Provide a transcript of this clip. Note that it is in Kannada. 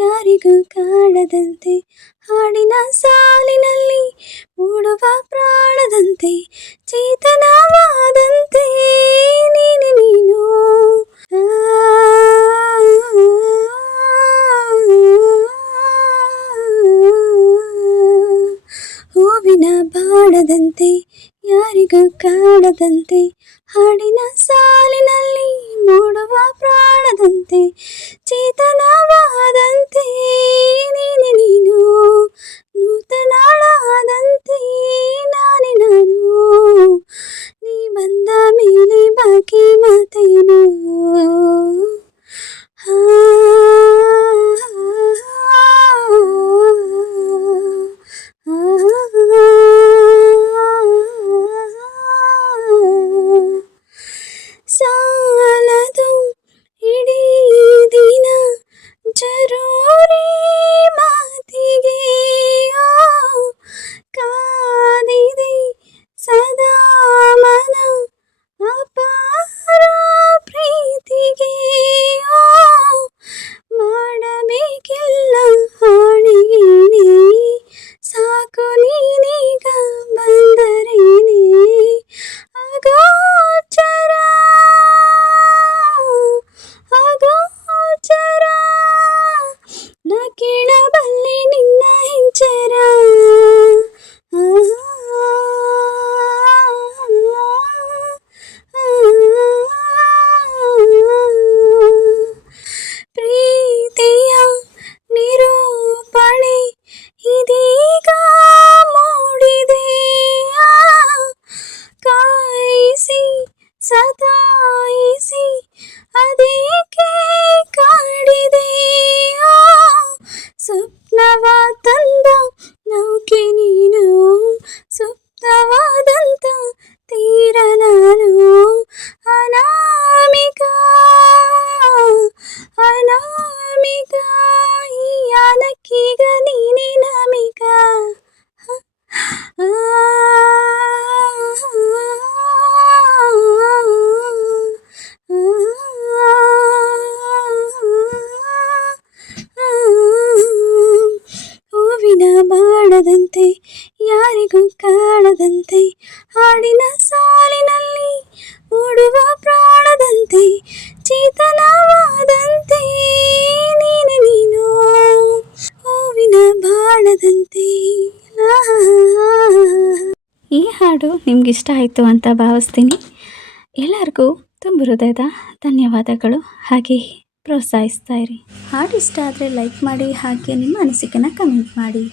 ಯಾರಿಗೂ ಕಾಣದಂತೆ ಹಾಡಿನ ಸಾಲಿನಲ್ಲಿ ಮೂಡುವ ಪ್ರಾಣದಂತೆ ಚೇತನವಾದಂತೆ ನೀನೆ ನೀನು. ಹೂವಿನ ಬಾಣದಂತೆ ಯಾರಿಗೂ ಕಾಣದಂತೆ ಹಾಡಿನ ಸಾಲಿನಲ್ಲಿ ಮೂಡುವ ಪ್ರಾಣದಂತೆ ಚೇತನವಾದಂತೆ ನೀನೆ ನೀನು. ನೂತನಾಳಾದಂತೆ ನಾನೇ ನಾನು. ನೀ ಬಂದ ಮೇಲೆ ಬಾಕಿ ಮಾತೇನು. ಸಾಲದು ಇಡೀ ದಿನ ಜರೂರಿ ಮಾತಿಗೆ. ಕಾದಿದೆ ಸದಾ ಮನ ಅಪಾರ ಪ್ರೀತಿಗೆ. ಮಾಡಬೇಕಿಲ್ಲ ಹಾಡಿಗೇನೆ ಸಾಕು ನೀನೀಗ ಬಂದರೇನೆ. ಅಗೋಚರ ಅಗೋಚರ ನಾ ಕೇಳಬಲ್ಲೆ ನಿನ್ನ ಹಿಂಚರ. ಪ್ರೀತಿಯ ನಿರೂಪಣೆ ಇದೀಗ ಮೂಡಿದೆ. ಕಾಯಿಸಿ ಸತಾಯಿಸಿ ಅದೇಕೆ ಕಾಡಿದೆ. ಸ್ವಪ್ನವ ತಂದ ನೌಕೆ ನೀನು, ಸುಪ್ತವಾದಂತ ತೀರ ನಾನು. ಅನಾಮಿಕ ಅನಾಮಿಕ ಈ ಯಾನಕ್ಕೀಗ ನೀನೇ ನಾಮಿಕ. ಹೂವಿನ ಬಾಣದಂತೆ ಯಾರಿಗೂ ಕಾಣದಂತೆ ಹಾಡಿನ ಸಾಲಿನಲ್ಲಿ ಮೂಡುವ ಪ್ರಾಣದಂತೆ ಚೇತನವಾದಂತೆ ನೀನೆ ನೀನು. ಹೂವಿನ ಬಾಣದಂತೆ. ಈ ಹಾಡು ನಿಮ್ಗಿಷ್ಟ ಆಯಿತು ಅಂತ ಭಾವಿಸ್ತೀನಿ. ಎಲ್ಲರಿಗೂ ತುಂಬ ಹೃದಯದ ಧನ್ಯವಾದಗಳು. ಹಾಗೆ ಪ್ರೋತ್ಸಾಹಿಸ್ತಾ ಇರಿ. ಹಾಡು ಇಷ್ಟ ಆದರೆ ಲೈಕ್ ಮಾಡಿ, ಹಾಗೆ ನಿಮ್ಮ ಅನಿಸಿಕೆನ ಕಮೆಂಟ್ ಮಾಡಿ.